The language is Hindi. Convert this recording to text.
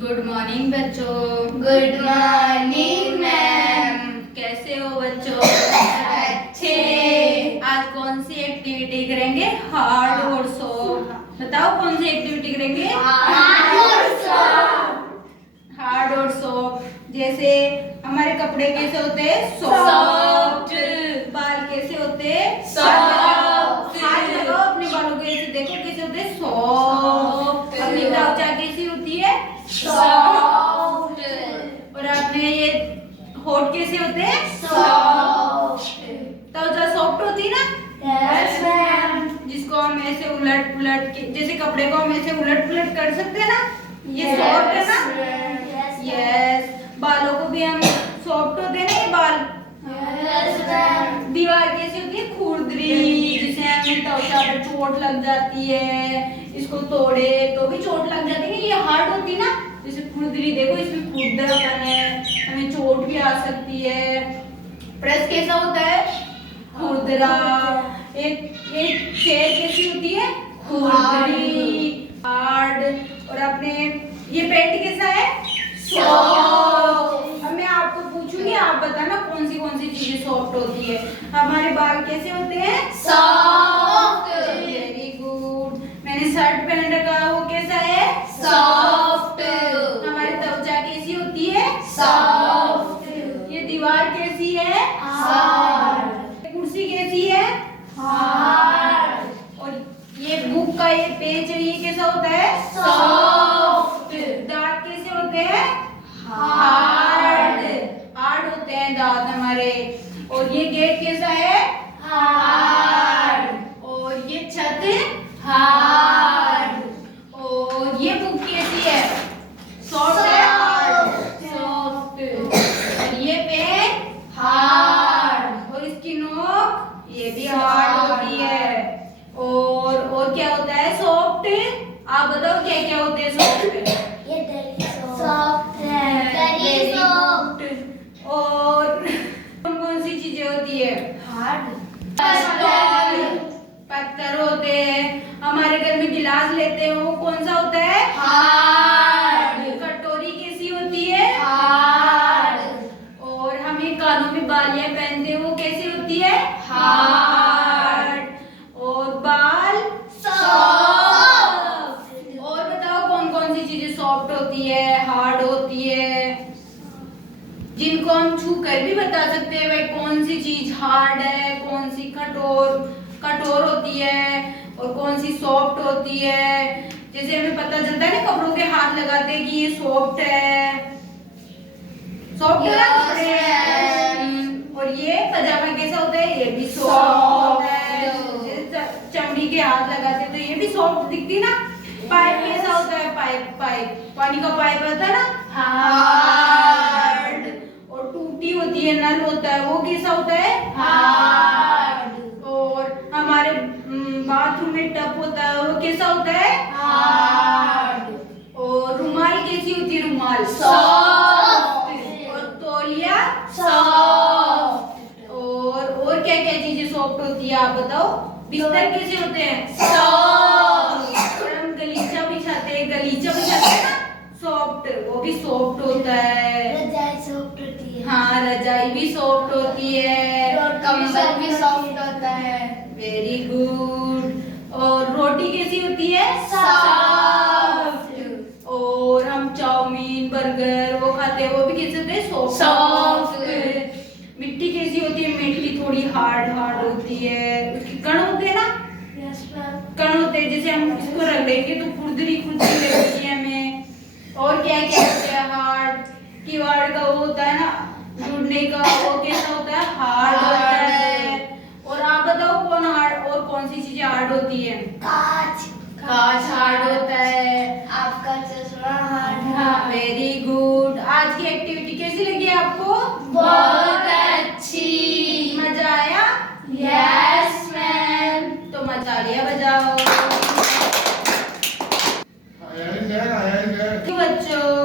गुड मॉर्निंग बच्चों। Good morning ma'am. कैसे हो बच्चों? अच्छे। आज कौन सी एक्टिविटी करेंगे? हार्ड और सॉफ्ट। बताओ कौन सी एक्टिविटी करेंगे? हार्ड और सॉफ्ट। हार्ड और सॉफ्ट। जैसे हमारे कपड़े कैसे होते हैं? सॉफ्ट। बाल कैसे होते हैं? सॉफ्ट। हाथ लगाओ अपने बालों के, ऐसे देखो कैसे होते हैं? सॉफ्ट। अपनी त्वचा कैसी होती है? सॉफ्ट। और अपने ये होठ कैसे होते हैं? सॉफ्ट। त्वचा सॉफ्ट होती है ना? Yes ma'am. जिसको हम ऐसे उलट पुलट के, जैसे कपड़े को हम ऐसे उलट पुलट कर सकते हैं ना, ये सॉफ्ट है ना? यस। बालों को भी हम सॉफ्ट होते हैं ना ये बाल। Yes ma'am. दीवार कैसी होती है? खुरदरी, जिसे हमें त्वचा पर चोट लग जाती है, इसको तोड़े तो भी चोट लग जाती है, ये हार्ड होती है ना। जैसे खुरदरी देखो, इसमें खुरदरापन है, हमें चोट भी आ सकती है। प्रेस कैसा होता है? खुरदरा। एक चेयर कैसी होती है? खुरदरी, हार्ड। और अपने ये पेंट कैसा है? सॉफ्ट। अब मैं आपको पूछूंगी, आप बताना कौन सी चीजें सॉफ्ट होती है। हमारे बाल कैसे होते हैं? सॉफ्ट। Very good. मैंने शर्ट पहन रखा है, वो कैसा है? सॉफ्ट। हमारी त्वचा कैसी होती है? सॉफ्ट। ये दीवार कैसी है? हार्ड। कुर्सी कैसी है? हार्ड। और ये बुक का ये पेज है, ये कैसा होता है? सॉफ्ट। दांत कैसे होते हैं? हार्ड। हार्ड होते हैं दांत हमारे। और ये गेट कैसा है? हार्ड। और ये छत? हार्ड। और ये बुक कैसी है? सॉफ्ट है? सॉफ्ट। और ये पेन? हार्ड। और इसकी नोक? ये भी हार्ड होती है। और क्या होता है सॉफ्ट? आप बताओ क्या क्या होते हैं सॉफ्ट? ये दरी सॉफ्ट है। Very good. और कौन सी चीजें होती है? हार्ड। पत्थर होते हैं। हमारे घर में गिलास लेते हैं, वो कौन सा होता है? हार्ड। कटोरी कैसी होती है? हार्ड। और हमें कानों में बालियां पहनते हैं, वो कैसी होती है? हार्ड। और बाल? सॉफ्ट। और बताओ कौन सी चीजें सॉफ्ट होती है, हार्ड होती है, जिनको हम छू कर भी बता सकते हैं भाई कौन सी चीज हार्ड है, कौन सी कठोर होती है और कौन सी सॉफ्ट होती है। जैसे हमें पता चलता है ना, कपड़ों के हाथ लगाते हैं कि ये सॉफ्ट है, सॉफ्ट है ना कपड़े। और ये पजामा कैसा होता है? ये भी सॉफ्ट होता है। चमड़ी के हाथ लगाते हैं तो ये भी सॉफ्ट दिखती ना। पाइप कैसा होता है? पाइप पानी का पाइप होता है ना, हार्ड। और टूटी होती है, नल होता है, वो कैसा होता है? हार्ड। और हमारे बाथरूम में टब होता है, वो कैसा होता है? हार्ड। और रुमाल कैसी होती है? रुमाल सॉफ्ट। और तौलिया सॉफ्ट। और क्या क्या चीजें सॉफ्ट होती है आप बताओ? बिस्तर कैसे होते हैं? सॉफ्ट। और हम गलीचा बिछाते हैं ना, सॉफ्ट, वो भी सॉफ्ट होता है। रजाई सॉफ्ट होती है। हाँ, रजाई भी सॉफ्ट होती है। कंबल भी सॉफ्ट होता है। Very good. और रोटी कैसी होती है? सॉफ्ट। और हम चाउमीन बर्गर वो खाते हैं, वो भी कैसे होते हैं? सॉफ्ट। मिट्टी कैसी होती है? मिट्टी थोड़ी हार्ड होती है, उसके कण होते हैं ना, यस मैम। कण होते हैं, जैसे हम इसको रगड़ेंगे तो खुरदरी लगती है हमें। और क्या क्या होता है हार्ड? कीवाड़ का वो होता है ना, जुड़ने का, वो कैसा होता है? हार्ड होता है। और आप बताओ कौन हार्ड और कौन सी चीजें हार्ड होती है? कांच हार्ड होता है। आपका चश्मा हार्ड हाँ, वेरी गुड। आज की एक्टिविटी कैसी लगी आपको? बहुत अच्छी। मजा आया? Yes ma'am. तो मचालिया बजाओ। बच्चों